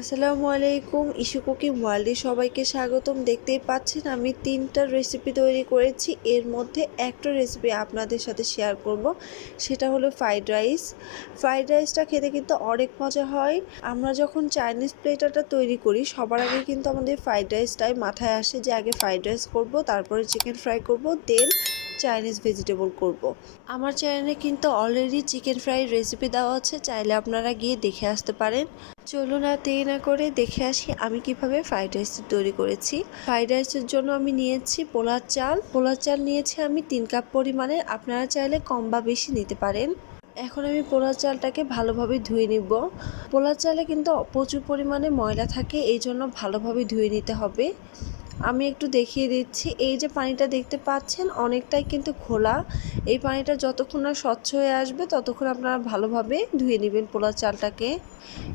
আসসালামু আলাইকুম issue cooking ওয়ার্ল্ডে সবাইকে স্বাগতম। দেখতেই পাচ্ছেন, আমি তিনটা রেসিপি তৈরি করেছি। এর মধ্যে একটা রেসিপি আপনাদের সাথে শেয়ার করব। সেটা হলো ফ্রাইড রাইস ফ্রাইড রাইসটা খেতে কিন্তু অনেক মজা হয়। আমরা যখন চাইনিজ প্লেটারটা তৈরি করি, সবার আগে কিন্তু আমাদের ফ্রাইড রাইসটাই মাথায় আসে যে আগে ফ্রাইড রাইস করব, তারপরে চিকেন ফ্রাই করব দেন চাইনিজ ভেজিটেবল করব। আমার চ্যানেলে কিন্তু অলরেডি চিকেন ফ্রাই রেসিপি দেওয়া আছে, চাইলে আপনারা গিয়ে দেখে আসতে পারেন। চলুন আর দেরি না করে দেখে আসি আমি কীভাবে ফ্রাইড রাইস তৈরি করেছি। ফ্রাইড রাইসের জন্য আমি নিয়েছি পোলার চাল। পোলার চাল নিয়েছি আমি তিন কাপ পরিমাণে, আপনারা চাইলে কম বা বেশি নিতে পারেন। এখন আমি পোলার চালটাকে ভালোভাবে ধুয়ে নিব। পোলার চালে কিন্তু প্রচুর পরিমাণে ময়লা থাকে এই জন্য ভালোভাবে ধুয়ে নিতে হবে। আমি একটু দেখিয়ে দিচ্ছি। এই যে পানিটা দেখতে পাচ্ছেন, অনেকটাই কিন্তু খোলা এই পানিটা যতক্ষণ না স্বচ্ছ হয়ে আসবে, ততক্ষণ আপনারা ভালোভাবে ধুয়ে নেবেন পোলার চালটাকে।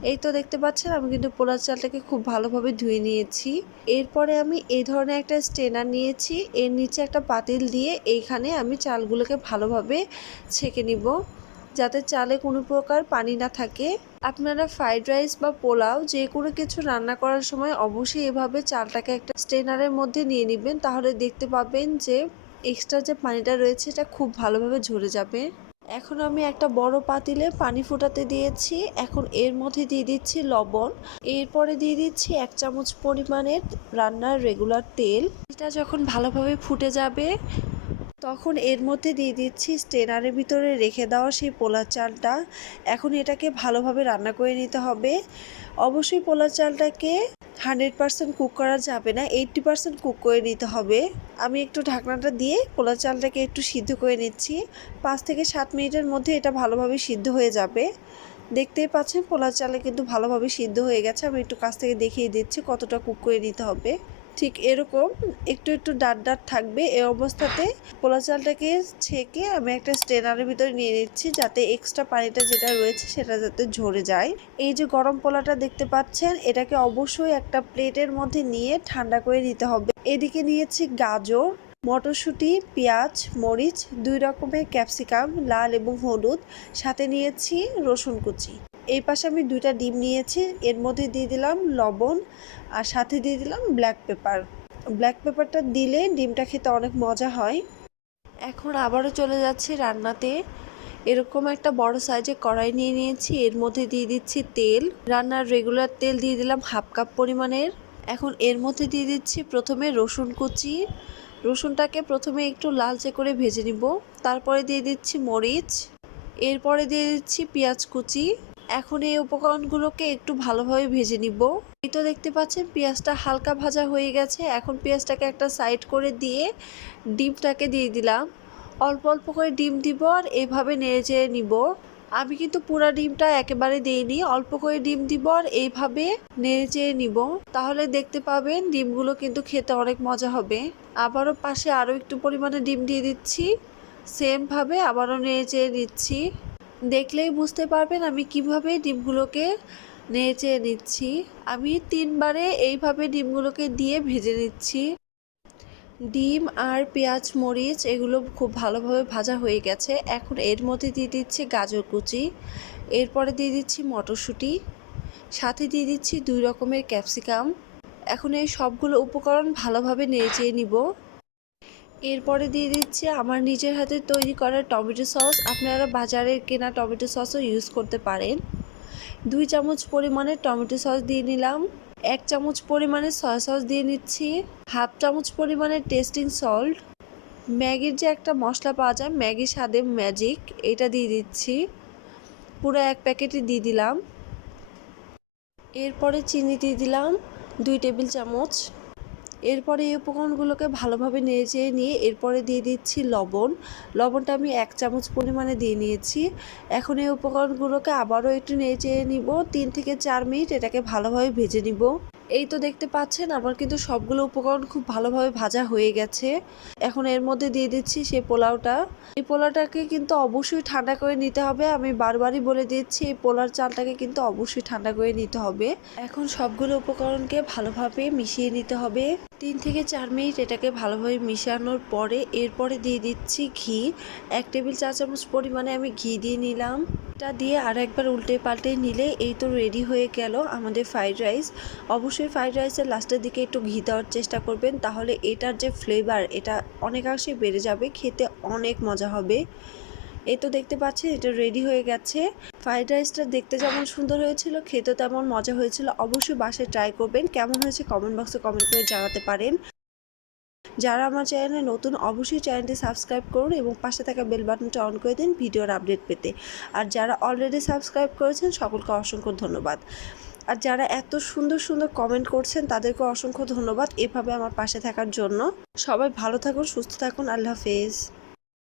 এই তো দেখতে পাচ্ছেন, আমি কিন্তু পোলার চালটাকে খুব ভালোভাবে ধুয়ে নিয়েছি। এরপরে আমি এই ধরনের একটা স্টেনার নিয়েছি। এর নিচে একটা পাতিল দিয়ে এইখানে আমি চালগুলোকে ভালোভাবে ছেঁকে নিব, যাতে চালে কোনো প্রকার পানি না থাকে। আপনারা ফ্রাইড রাইস বা পোলাও যে কোনো কিছু রান্না করার সময় অবশ্যই এভাবে চালটাকে একটা স্টেনারের মধ্যে নিয়ে নেবেন। তাহলে দেখতে পাবেন যে এক্সট্রা যে পানিটা রয়েছে এটা খুব ভালোভাবে ঝরে যাবে। এখন আমি একটা বড় পাতিলে পানি ফোটাতে দিয়েছি। এখন এর মধ্যে দিয়ে দিচ্ছি লবণ। এরপরে দিয়ে দিচ্ছি এক চামচ পরিমাণের রান্নার রেগুলার তেল। এটা যখন ভালোভাবে ফুটে যাবে তখন এর মধ্যে দিয়ে দিচ্ছি স্টেনারের ভিতরে রেখে দেওয়া সেই পোলার চালটা। এখন এটাকে ভালোভাবে রান্না করে নিতে হবে। অবশ্যই পোলার চালটাকে হান্ড্রেড পারসেন্ট কুক করা যাবে না, এইটটি পারসেন্ট কুক করে নিতে হবে। আমি একটু ঢাকনাটা দিয়ে পোলার চালটাকে একটু সিদ্ধ করে নিচ্ছি। পাঁচ থেকে সাত মিনিটের মধ্যে এটা ভালোভাবে সিদ্ধ হয়ে যাবে। দেখতেই পাচ্ছেন পোলার চালে কিন্তু ভালোভাবে সিদ্ধ হয়ে গেছে। আমি একটু কাছ থেকে দেখিয়ে দিচ্ছি কতটা কুক করে নিতে হবে। ঠিক এরকম, একটু একটু ডাট ডাট থাকবে এই অবস্থাতে। পোলা চালটাকে ছেঁকে আমি একটা স্ট্রেনারের ভিতরে নিয়ে নিচ্ছি যাতে এক্সট্রা পানিটা যেটা রয়েছে সেটা যাতে ঝরে যায়। এই যে গরম পোলাটা দেখতে পাচ্ছেন, এটাকে অবশ্যই একটা প্লেটের মধ্যে নিয়ে ঠান্ডা করে নিতে হবে। এদিকে নিয়েছি গাজর। মটরশুঁটি, পেঁয়াজ, মরিচ, দুই রকমের ক্যাপসিকাম, লাল এবং হলুদ, সাথে নিয়েছি রসুন কুচি। এই পাশে আমি দুইটা ডিম নিয়েছি, এর মধ্যে দিয়ে দিলাম লবণ আর সাথে দিয়ে দিলাম ব্ল্যাক পেপার। ব্ল্যাক পেপারটা দিলে ডিমটা খেতে অনেক মজা হয়। এখন আবারও চলে যাচ্ছি রান্নাতে। এরকম একটা বড় সাইজে কড়াই নিয়ে নিয়েছি, এর মধ্যে দিয়ে দিচ্ছি তেল। রান্নার রেগুলার তেল দিয়ে দিলাম হাফ কাপ পরিমাণের। এখন এর মধ্যে দিয়ে দিচ্ছি প্রথমে রসুন কুচি রসুনটাকে প্রথমে একটু লালচে করে ভেজে নিব, তারপরে দিয়ে দিচ্ছি মরিচ, এরপরে দিয়ে দিচ্ছি পেঁয়াজ কুচি। এখন এই উপকরণগুলোকে একটু ভালোভাবে ভেজে নিব। এই তো দেখতে পাচ্ছেন পেঁয়াজটা হালকা ভাজা হয়ে গেছে। এখন পেঁয়াজটাকে একটা সাইড করে দিয়ে ডিমটাকে দিয়ে দিলাম। অল্প অল্প করে ডিম দিব আর এভাবে নেড়ে চেড়ে নিব। আমি কিন্তু পুরো ডিমটা একেবারে দিইনি। অল্প করে ডিম দিব আর এইভাবে নেড়ে চেড়ে নিব। তাহলে দেখতে পাবেন ডিমগুলো কিন্তু খেতে অনেক মজা হবে। আবারও পাশে আরও একটু পরিমাণে ডিম দিয়ে দিচ্ছি। সেমভাবে আবারও নেড়ে চেড়ে দিচ্ছি দেখলেই বুঝতে পারবেন আমি কীভাবে ডিমগুলোকে নেড়ে নিচ্ছি। আমি তিনবারে এইভাবে ডিমগুলোকে দিয়ে ভেজে নিচ্ছি। ডিম আর পেঁয়াজ, মরিচ, এগুলো খুব ভালোভাবে ভাজা হয়ে গেছে। এখন এর মধ্যে দিয়ে দিচ্ছি গাজর কুচি, এরপরে দিয়ে দিচ্ছি মটরশুঁটি, সাথে দিয়ে দিচ্ছি দুই রকমের ক্যাপসিকাম। এখন এই সবগুলো উপকরণ ভালোভাবে নেড়ে নিব। এরপরে দিয়ে দিচ্ছি আমার নিজের হাতে তৈরি করা টমেটো সস। আপনারা বাজারের কেনা টমেটো সসও ইউজ করতে পারেন। দুই চামচ পরিমাণে টমেটো সস দিয়ে নিলাম। এক চামচ পরিমাণে সয়া সস দিয়ে নিচ্ছি হাফ চামচ পরিমাণে টেস্টিং সল্ট ম্যাগির যে একটা মশলা পাওয়া যায় ম্যাগি স্বাদে ম্যাজিক এটা দিয়ে দিচ্ছি, পুরো এক প্যাকেটই দিয়ে দিলাম, এরপরে চিনি দিয়ে দিলাম, দুই টেবিল চামচ এরপরে এই উপকরণগুলোকে ভালোভাবে নেড়ে নিয়ে এরপরে দিয়ে দিচ্ছি লবণ। লবণটা আমি এক চামচ পরিমাণে দিয়ে নিয়েছি। এখন এই উপকরণগুলোকে আবারও একটু নেড়ে নিব। তিন থেকে চার মিনিট এটাকে ভালোভাবে ভেজে নিব। এই তো দেখতে পাচ্ছেন, আমার কিন্তু সবগুলো উপকরণ খুব ভালোভাবে ভাজা হয়ে গেছে। এখন এর মধ্যে দিয়ে দিচ্ছি সে পোলাওটা। এই পোলাওটাকে কিন্তু অবশ্যই ঠান্ডা করে নিতে হবে। আমি বারবারই বলে দিচ্ছি, এই পোলার চালটাকে কিন্তু অবশ্যই ঠান্ডা করে নিতে হবে। এখন সবগুলো উপকরণকে ভালোভাবে মিশিয়ে নিতে হবে। তিন থেকে চার মিনিট এটাকে ভালোভাবে মিশানোর পরে এরপরে দিয়ে দিচ্ছি ঘি। এক টেবিল চা চামচ পরিমাণে আমি ঘি দিয়ে নিলাম। এটা দিয়ে আর একবার উল্টে পাল্টে নিলে এই তো রেডি হয়ে গেল আমাদের ফ্রাইড রাইস অবশ্যই ফ্রাইড রাইসের লাস্টের দিকে একটু ঘি দেওয়ার চেষ্টা করবেন, তাহলে এটার যে ফ্লেভার এটা অনেকাংশে বেড়ে যাবে, খেতে অনেক মজা হবে। এই তো দেখতে পাচ্ছেন, এটা রেডি হয়ে গেছে। ফ্রাইড রাইসটা দেখতে যেমন সুন্দর হয়েছিল খেতে তেমন মজা হয়েছিল, অবশ্যই বাসায় ট্রাই করবেন। কেমন হয়েছে কমেন্ট বক্সে কমেন্ট করে জানাতে পারেন। যারা আমার চ্যানেলে নতুন, অবশ্যই চ্যানেলটি সাবস্ক্রাইব করুন এবং পাশে থাকা বেল বাটনটা অন করে দিন ভিডিওর আপডেট পেতে। আর যারা অলরেডি সাবস্ক্রাইব করেছেন, সকলকে অসংখ্য ধন্যবাদ। আর যারা এত সুন্দর সুন্দর কমেন্ট করছেন তাদেরকে অসংখ্য ধন্যবাদ এভাবে আমার পাশে থাকার জন্য। সবাই ভালো থাকুন, সুস্থ থাকুন, আল্লাহ হাফেজ।